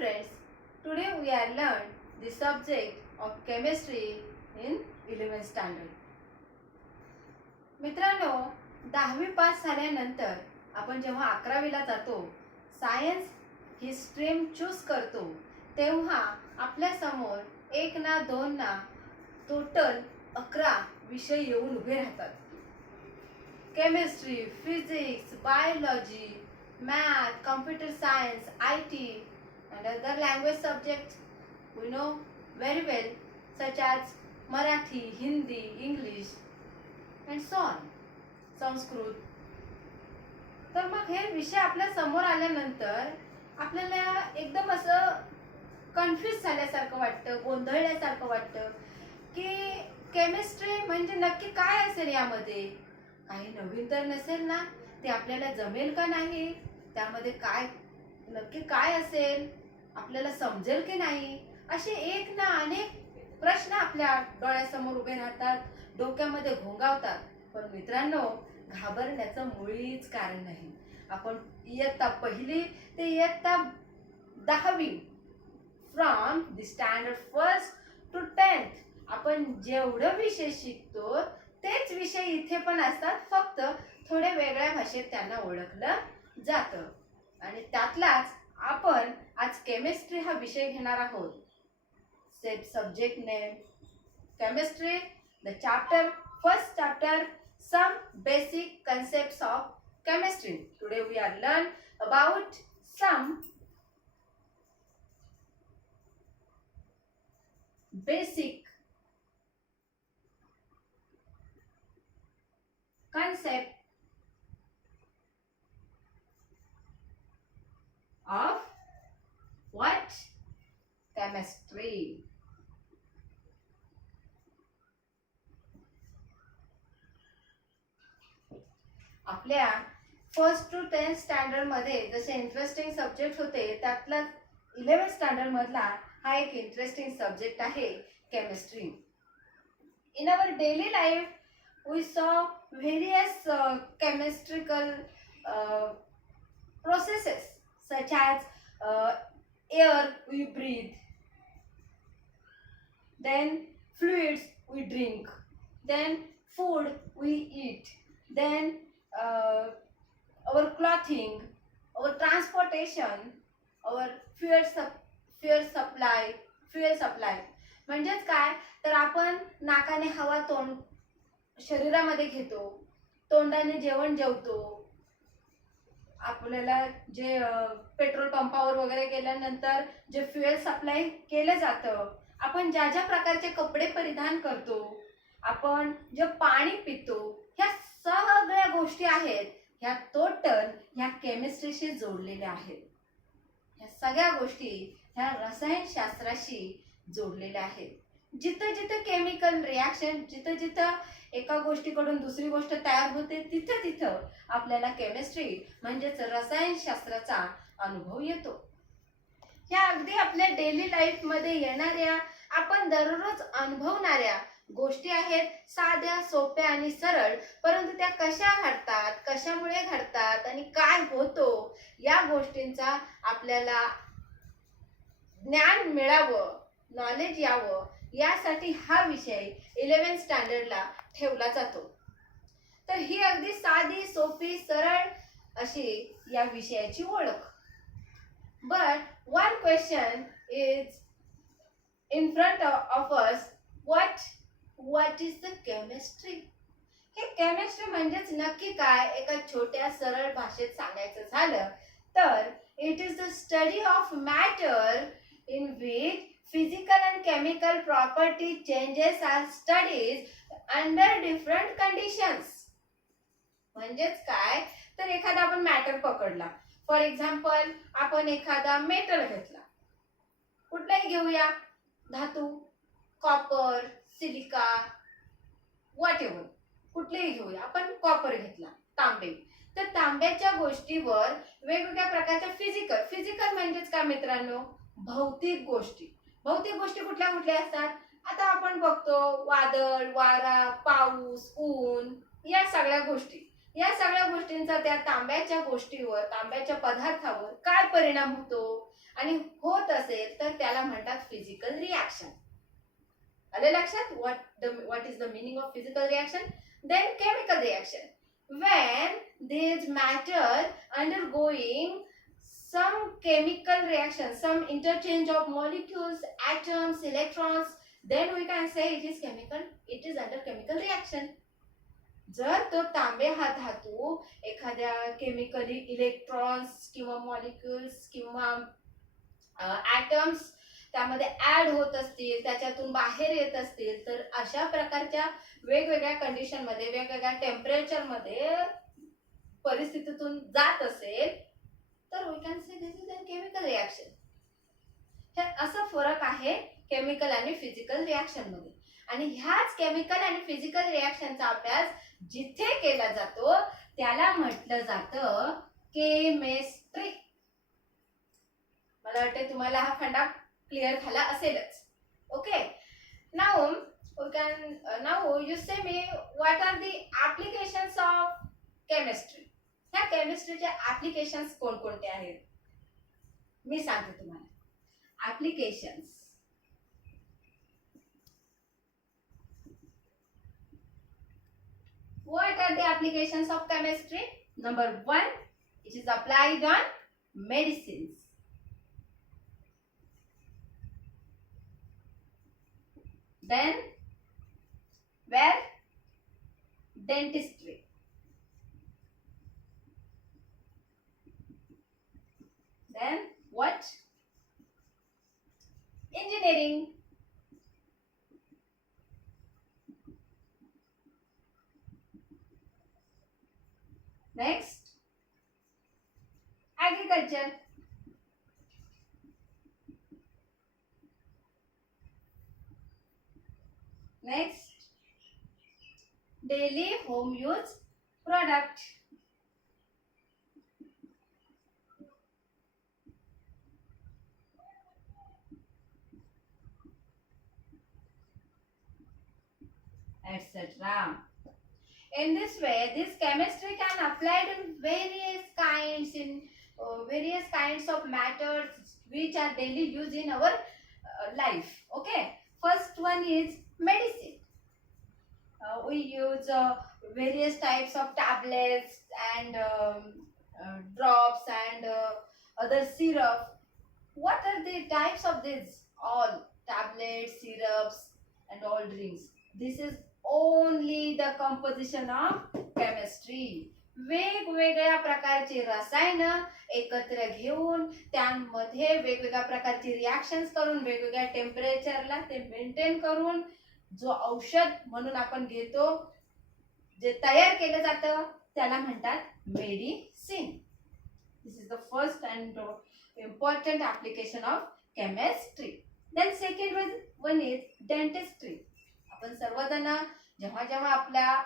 friends, today we are learn the subject of chemistry in 11th standard. मित्रांनो, 10वी pass झाल्यानंतर आपण जेव्हा 11वीला जातो, सायन्स ही स्ट्रीम चूज करतो, तेव्हा आपल्या समोर एक ना दोन ना टोटल 11 विषय येऊन उभे राहतात. Chemistry, physics, biology, math, computer science, IT, and other language subjects we know very well, such as Marathi, Hindi, English, and so on. Sanskrit. तर मग हे विषय आपल्या समोर आल्यानंतर आपल्याला एकदम असं कन्फ्यूज झाल्यासारखं वाटतं, गोंधळल्यासारखं वाटतं की केमिस्ट्री म्हणजे नक्की काय असेल, यामध्ये काही नवीन तर नसेल ना, ते आपल्याला जमेल का नाही, त्यामध्ये काय नक्की काय असेल, आपल्याला समजेल की नाही, असे एक ना अनेक प्रश्न आपल्या डोळ्यासमोर उभे राहतात, डोक्यामध्ये घोंगावतात. पण मित्रांनो, घाबरण्याचं मुळीच कारण नाही. आपण इयत्ता पहिली ते इयत्ता 10वी from the standard 1st to 10th आपण जेवढे विषय शिकतो तेच विषय इथे पण असतात, फक्त थोडे वेगळ्या भाषेत त्यांना ओळखलं जातं. आणि त्यातलाच आपण आज केमिस्ट्री हा विषय घेणार आहोत. Subject name chemistry, the chapter, first chapter, some basic concepts of chemistry. Today we are learn about some basic concept of what? Chemistry. आपल्या 1st to 10th स्टँडर्ड मध्ये जसे इंटरेस्टिंग सब्जेक्ट होते, त्यातला 11th स्टँडर्ड मधला हा एक interesting subject आहे chemistry. In our daily life we saw various chemical processes, such as air we breathe, then fluids we drink, then food we eat, then our clothing, our transportation, our fuel supply. म्हणजेच काय, तर आपण नाकाने हवा शरीरामध्ये घेतो, तोंडाने जेवण जेवतो, आपल्याला जे पेट्रोल पंपावर वगैरे गेल्यानंतर जे फ्युएल सप्लाय केलं जातं, आपण ज्या ज्या प्रकारचे कपडे परिधान करतो, आपण जे पाणी पितो, ह्या सगळ्या गोष्टी आहेत, ह्या टोटल ह्या केमिस्ट्रीशी जोडलेल्या आहेत. ह्या सगळ्या गोष्टी ह्या रसायनशास्त्राशी जोडलेल्या आहेत. जिथं जिथं केमिकल रिॲक्शन, जिथं जिथं एका गोष्टीकडून दुसरी गोष्ट तयार होते, तिथं तिथं आपल्याला केमिस्ट्री म्हणजेच रसायनशास्त्राचा अनुभव येतो. ह्या अगदी आपल्या डेली लाईफ मध्ये येणाऱ्या, आपण दररोज अनुभवणाऱ्या गोष्टी आहेत, साध्या, सोप्या आणि सरळ, परंतु त्या कशा घडतात, कशामुळे घडतात आणि काय होतो, या गोष्टींचा आपल्याला ज्ञान मिळावं, नॉलेज यावं, यासाठी हा विषय 11th स्टँडर्डला ठेवला जातो. तर ही अगदी साधी, सोपी, सरळ अशी या विषयाची ओळख. But one question is in front of us, what is the chemistry? हे केमिस्ट्री म्हणजेच नक्की काय? एका छोट्या सरळ भाषेत सांगायचं झालं तर it is the study of matter in which physical and chemical property changes are studied under different conditions. म्हणजेच काय, तर एखादा आपण मॅटर पकडला, फॉर एक्झाम्पल आपण एखादा मेटल घेतला, कुठलाही घेऊया, धातू, कॉपर, सिलिका, व्हॉटएव्हर, कुठलेही घेऊया. आपण कॉपर घेतला, तांबे. तर तांब्याच्या गोष्टीवर वेगवेगळ्या प्रकारच्या फिजिकल म्हणजेच काय मित्रांनो, भौतिक गोष्टी कुठल्या कुठल्या असतात? आता आपण बघतो, वादळ, वारा, पाऊस, ऊन, या सगळ्या गोष्टींचा त्या तांब्याच्या गोष्टीवर, तांब्याच्या पदार्थावर काय परिणाम होतो आणि होत असेल तर त्याला म्हणतात फिजिकल रिॲक्शन. आले लक्षात? what is the meaning of physical reaction? Then chemical reaction, when these matter undergoing some chemical reaction, some interchange of molecules, atoms, electrons, then we can say it is chemical, it is under chemical reaction. जर तो तांबे हा धातू एखाद्या chemically electrons किंवा molecules किंवा atoms त्यामध्ये add होत असतील, त्याच्यातून बाहेर येत असतील, तर अशा प्रकारच्या वेगवेगळ्या कंडिशन मध्ये, वेगवेगळ्या टेम्परेचर मध्ये परिस्थितीतून जात असेल तर we can say this is a chemical reaction. हे असा फरक आहे केमिकल आणि फिजिकल रिॲक्शन मध्ये. आणि ह्याच केमिकल आणि फिजिकल रिॲक्शनचा अभ्यास जिथे केला जातो त्याला म्हटलं जातं केमिस्ट्री. मला वाटते तुम्हाला हा फंडा क्लिअर झाला असेलच. Okay, now you say me what are the applications of chemistry. ह्या केमिस्ट्रीचे ऍप्लिकेशन्स कोणकोणते आहेत मी सांगते तुम्हाला. Applications, what are the applications of chemistry? Number 1, it is applied on medicines. Then where? Dentistry. Then what? Engineering. Next, agriculture. Next, daily home use product. Etc. In this way, this chemistry can apply in various kinds of matters which are daily used in our life. Okay, first one is medicine. We use various types of tablets and drops and other syrup. What are the types of these? All tablets, syrups and all drinks. This is only the composition of chemistry. वेगवेगळ्या प्रकारची रसायन एकत्र घेऊन त्यामध्ये वेगवेगळ्या प्रकारची reactions करून वेगवेगळ्या टेम्परेचरला ते मेंटेन करून जो औषध म्हणून आपण घेतो, जे तयार केलं जातं त्याला म्हणतात medicine. This is the first and important application of chemistry. Then second one is dentistry. आपण सर्वजण जेव्हा जेव्हा आपल्या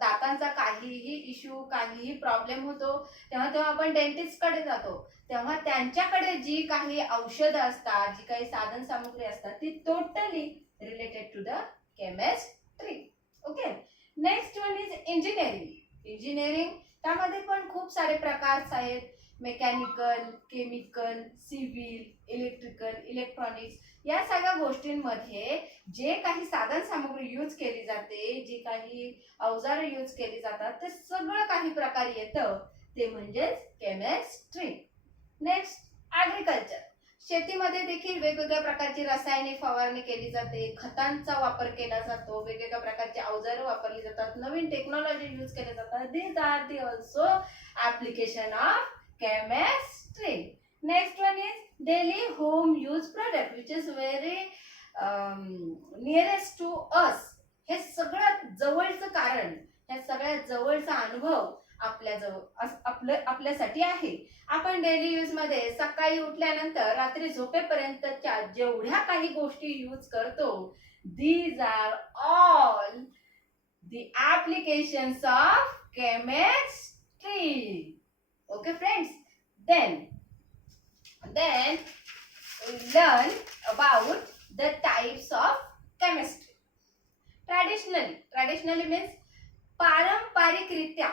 दातांचा काहीही इश्यू, काहीही प्रॉब्लेम होतो तेव्हा आपण डेंटिस्ट कडे जातो. तेव्हा त्यांच्याकडे जी काही औषधं असतात, जी काही साधन सामुग्री असतात ती totally related to the chemistry. Okay, next one is engineering. Engineering त्यामध्ये पण खूप सारे प्रकार आहेत. Mechanical, chemical, civil, electrical, electronics या सगळ्या गोष्टींमध्ये जे काही साधन सामुग्री यूज केली जाते, जी काही अवजारे यूज केली जातात ते सगळं काही प्रकार येतं ते म्हणजेच केमिस्ट्री. Next, agriculture. शेतीमध्ये देखील वेगवेगळ्या प्रकारची रासायनिक फवारणी केली जाते, खतांचा वापर केला जातो, वेगवेगळ्या प्रकारचे अवजारे वापरली जातात, नवीन टेक्नॉलॉजी यूज केल्या जातात. These are the also application of chemistry. Next one is daily home use product which is very nearest to us. हे सगळ्यात जवळचं कारण, हे सगळ्यात जवळचा अनुभव आपल्यासाठी आहे. आपण डेली यूज मध्ये सकाळी उठल्यानंतर रात्री झोपेपर्यंतच्या जेवढ्या काही गोष्टी यूज करतो, these are all the applications of chemistry. Okay friends, then we learn about the types of chemistry. Traditionally means पारंपरिकरित्या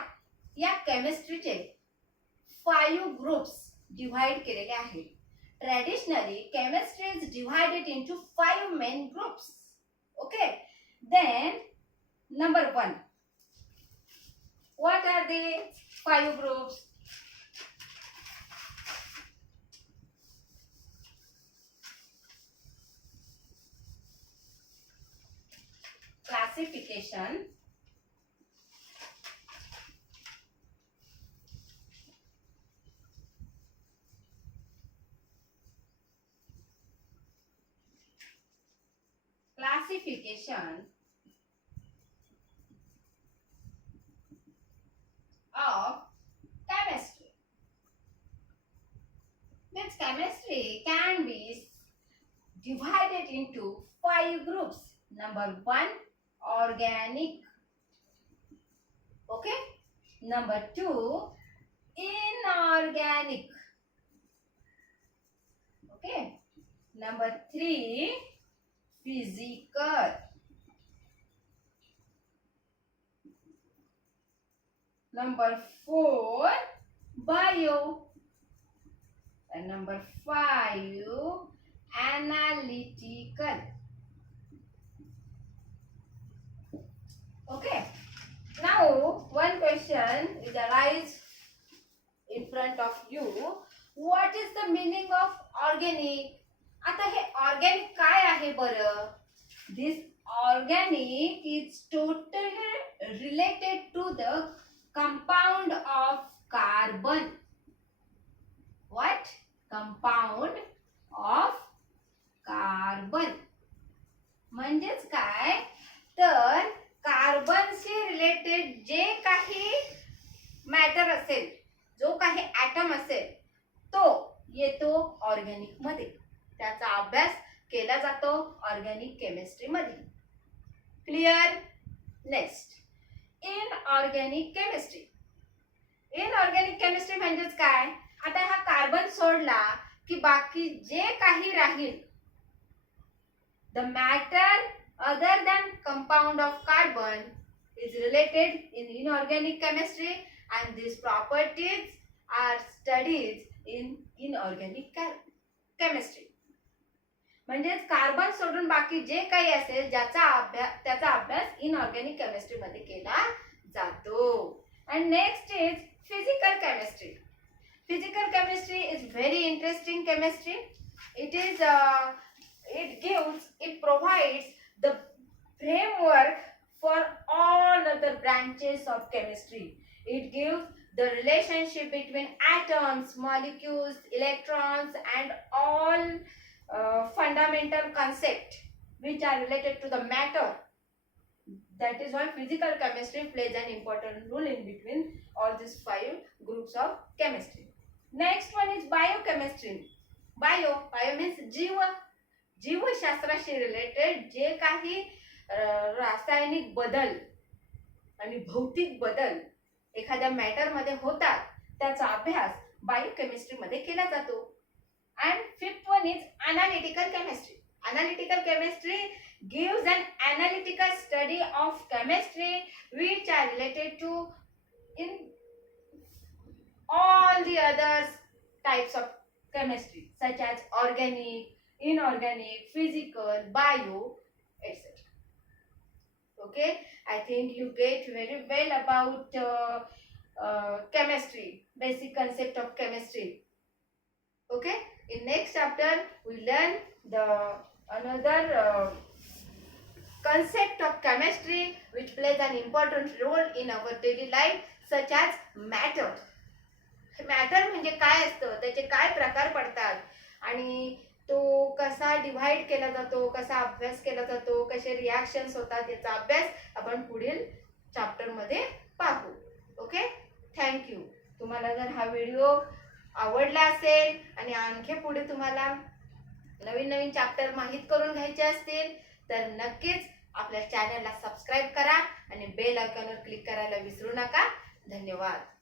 या केमिस्ट्रीचे 5 ग्रुप्स डिव्हाइड केलेले आहेत. Traditionally, chemistry is divided into 5 main groups. Okay, then number 1. What are the 5 groups? Classification, classification of chemistry. This chemistry can be divided into 5 groups. Number 1, organic. Okay. Number 2, inorganic. Okay. Number 3, physical. Number 4, bio. And number 5, analytical. Okay. Now one question is arise in front of you. What is the meaning of organic? आता हे organic काय आहे बरं? This organic is totally related to the compound of carbon. What? Compound of carbon. म्हणजेच काय? तर कार्बनशी related जे काही मॅटर असेल, जो काही ॲटम असेल, तो येतो ऑर्गॅनिक मध्ये. त्याचा अभ्यास केला जातो ऑर्गॅनिक केमिस्ट्री मध्ये. Clear? Next, inorganic chemistry. Inorganic chemistry म्हणजेच काय? आता हा कार्बन सोडला की बाकी जे काही राहील, the matter other than compound of carbon is related in inorganic chemistry, and these properties are studied in inorganic chemistry. म्हणजेच कार्बन सोडून बाकी जे काही असेल त्याचा अभ्यास इनऑर्गॅनिक केमिस्ट्री मध्ये केला जातो. And next is physical chemistry. Physical chemistry is very interesting chemistry. It provides the framework for all other branches of chemistry. It gives the relationship between atoms, molecules, electrons, and all fundamental concepts which are related to the matter. That is why physical chemistry plays an important role in between all these 5 groups of chemistry. Next one is biochemistry. Bio means जीवशास्त्राशी related जे काही रासायनिक बदल आणि भौतिक बदल एखाद्या matter मध्ये होतात, त्याचा अभ्यास बायोकेमिस्ट्री मध्ये केला जातो. And 5th one is analytical chemistry. Analytical chemistry gives an analytical study of chemistry which are related to in all the other types of chemistry such as organic, inorganic, physical, bio, etc. Okay, I think you get very well about chemistry, basic concept of chemistry. Okay, in next chapter we learn the another concept of chemistry which plays an important role in our daily life, such as matter. Matter म्हणजे काय असतं, त्याचे काय प्रकार पडतात आणि तो कसा डिवाइड केला जातो, कसा अभ्यास केला जातो, कसे रिॲक्शन्स होतात, याचा अभ्यास आपण पुढील चॅप्टर मध्ये पाहू. Okay, thank you. तुम्हाला जर हा व्हिडिओ आवडला असेल आणि आणखी पुढे तुम्हाला नवीन नवीन चॅप्टर माहित करून घ्यायचे असतील तर नक्कीच आपल्या चॅनलला सबस्क्राईब करा आणि बेल आयकॉनवर क्लिक करायला विसरू नका. धन्यवाद.